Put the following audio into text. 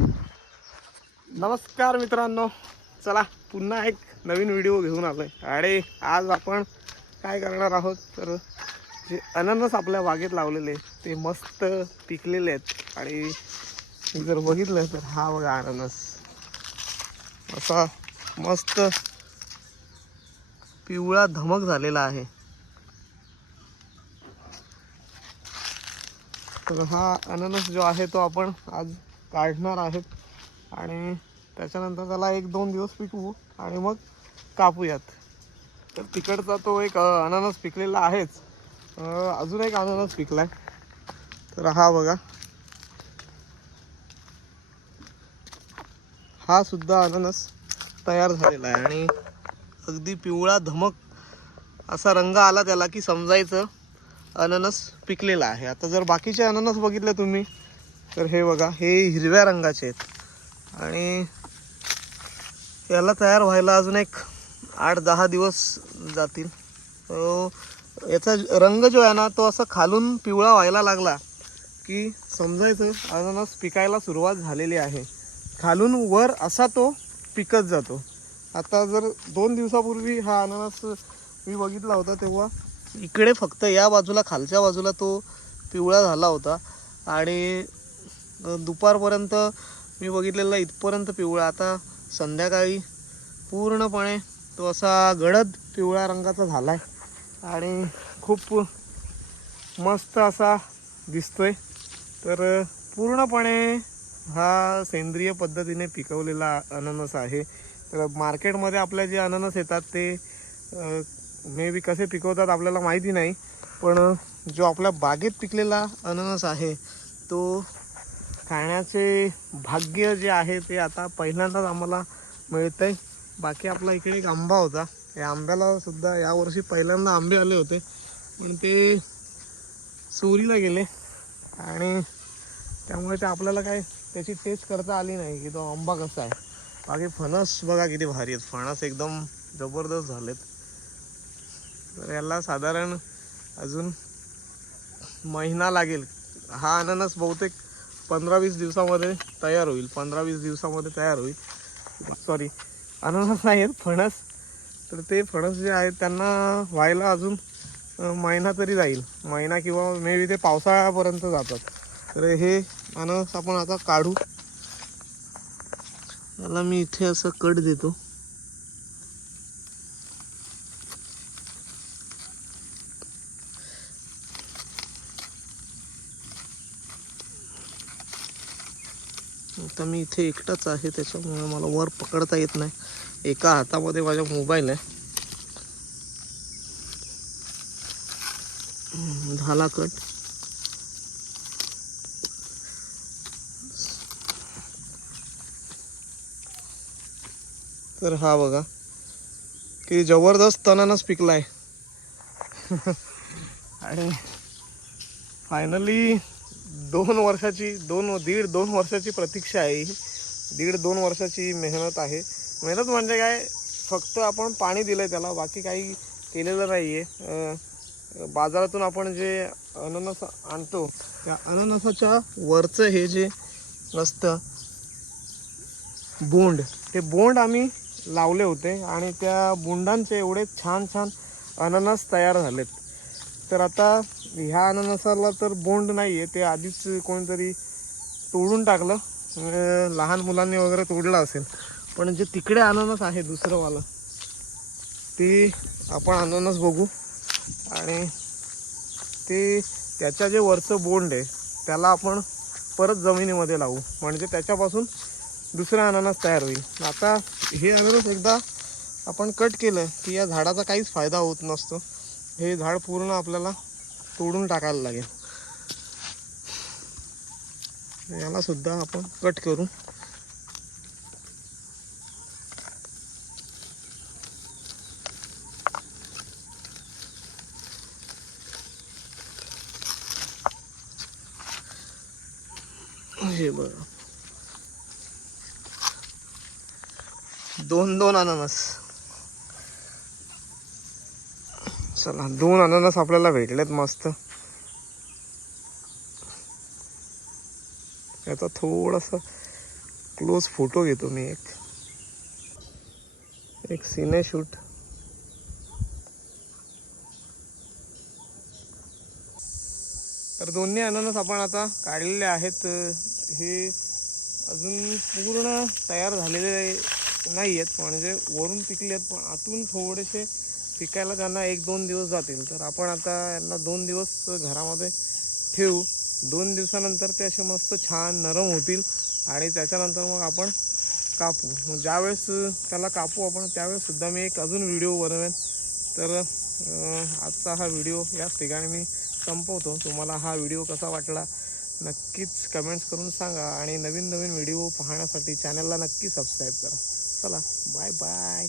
नमस्कार मित्रांनो, चला पुन्हा एक नवीन व्हिडिओ घेऊन आलोय. आणि आज आपण काय करणार आहोत तर जे अननस आपल्या बागेत लावलेले ते मस्त पिकलेले आहेत. आणि जर बघितलं तर हा बघा अननस असा मस्त पिवळा धमक झालेला आहे. तर हा अननस जो आहे तो आपण आज काढणार आहेत आणि त्याच्यानंतर त्याला 1-2 दिवस पिकवू आणि मग कापूयात. तर तिकडचा तो एक अननस पिकलेला आहेच. अजून एक अननस पिकलाय. तर हा बघा, हा सुद्धा अननस तयार झालेला आहे आणि अगदी पिवळा धमक असा रंग आला त्याला की समजायचं अननस पिकलेला आहे. आता जर बाकीचे अननस बघितले तुम्ही तर हे बघा, हे हिरव्या रंगाचे आहेत आणि याला तयार व्हायला अजून एक 8-10 दिवस जातील. याचा रंग जो आहे ना तो असा खालून पिवळा व्हायला लागला की समजायचं अननस पिकायला सुरुवात झालेली आहे. खालून वर असा तो पिकत जातो. आता जर 2 दिवसापूर्वी हा अननस मी बघितला होता तेव्हा इकडे फक्त या बाजूला खालच्या बाजूला तो पिवळा झाला होता आणि दुपारपर्यंत मी बघितलेला इथपर्यंत पिवळा. आता संध्याकाळी पूर्णपणे तो असा गडद पिवळा रंगाचा झाला आहे आणि खूप मस्त असा दिसतोय. तर पूर्णपणे हा सेंद्रिय पद्धतीने पिकवलेला अननस आहे. तर मार्केटमध्ये आपल्या जे अननस येतात ते मे बी कसे पिकवतात आपल्याला माहिती नाही, पण जो आपल्या बागेत पिकलेला अननस आहे तो खाण्याचे भाग्य जे आहे ते आता पहिल्यांदाच आम्हाला मिळतंय. बाकी आपला इकडे एक आंबा होता, या आंब्याला सुद्धा यावर्षी पहिल्यांदा आंबे आले होते पण ते चोरीला गेले आणि त्यामुळे ते आपल्याला काय त्याची टेस्ट करता आली नाही की तो आंबा कसा आहे. बाकी फणस बघा किती भारी आहेत, फणस एकदम जबरदस्त झालेत. तर याला साधारण अजून महिना लागेल. हा अननस बहुतेक 15-20 दिवसामध्ये तयार होईल. 15-20 दिवसामध्ये तयार होईल. सॉरी, अननस नाही आहेत, फणस. तर ते फणस जे आहेत त्यांना व्हायला अजून महिना तरी जाईल. महिना किंवा मे बी ते पावसाळ्यापर्यंत जातात. तर हे अननस आपण आता काढू. याला मी इथे असं कट देतो. आता मी इथे एकटाच आहे त्याच्यामुळे मला वर पकडता येत नाही. एका हातामध्ये माझा मोबाईल आहे. झाला कट. तर हा बघा की जबरदस्त अननस पिकलाय. आणि फायनली 2 वर्षाची प्रतीक्षा आहे. 1.5-2 वर्षाची मेहनत आहे. मेहनत म्हणजे काय, फक्त आपण पाणी दिलंय त्याला, बाकी काही केलेलं नाही आहे. बाजारातून आपण जे अननस आणतो त्या अननसाच्या वरचं हे जे असतं बोंड, ते बोंड आम्ही लावले होते आणि त्या बोंडांचे एवढे छान छान अननस तयार झालेत. तर आता ह्या अननसाला तर बोंड नाही आहे, ते आधीच कोणीतरी तोडून टाकलं. लहान मुलांनी वगैरे तोडलं असेल. पण जे तिकडे अननस आहे दुसरंवालं ते आपण अननस बघू आणि ते त्याच्या जे वरचं बोंड आहे त्याला आपण परत जमिनीमध्ये लावू, म्हणजे त्याच्यापासून दुसरा अननस तयार होईल. आता हे अननस एकदा आपण कट केलं की या झाडाचा काहीच फायदा होत नसतो. हे झाड पूर्ण आपल्याला तोडून टाकायला लागेल. याला सुद्धा आपण कट करू. हे बघा, 2 अननस. चला, 2 अननस आपल्याला भेटलेत मस्त. याचा थोडासा क्लोज फोटो घेतो मी एक सिने शूट. तर दोन्ही अननस आपण आता काढलेले आहेत. हे अजून पूर्ण तयार झालेले नाही आहेत, म्हणजे वरून पिकले आहेत, पण आतून थोडेसे पिकायला त्यांना 1-2 दिवस जातील. तर आपण आता यांना 2 दिवस घरामध्ये ठेवू. 2 दिवसानंतर ते असे मस्त छान नरम होतील आणि त्याच्यानंतर मग आपण कापू. मग ज्यावेळेस त्याला कापू आपण त्यावेळेससुद्धा मी एक अजून व्हिडिओ बनवेन. तर आजचा हा व्हिडिओ याच ठिकाणी मी संपवतो. तुम्हाला हा व्हिडिओ कसा वाटला नक्कीच कमेंट्स करून सांगा आणि नवीन नवीन व्हिडिओ पाहण्यासाठी चॅनलला नक्की सबस्क्राईब करा. चला बाय बाय.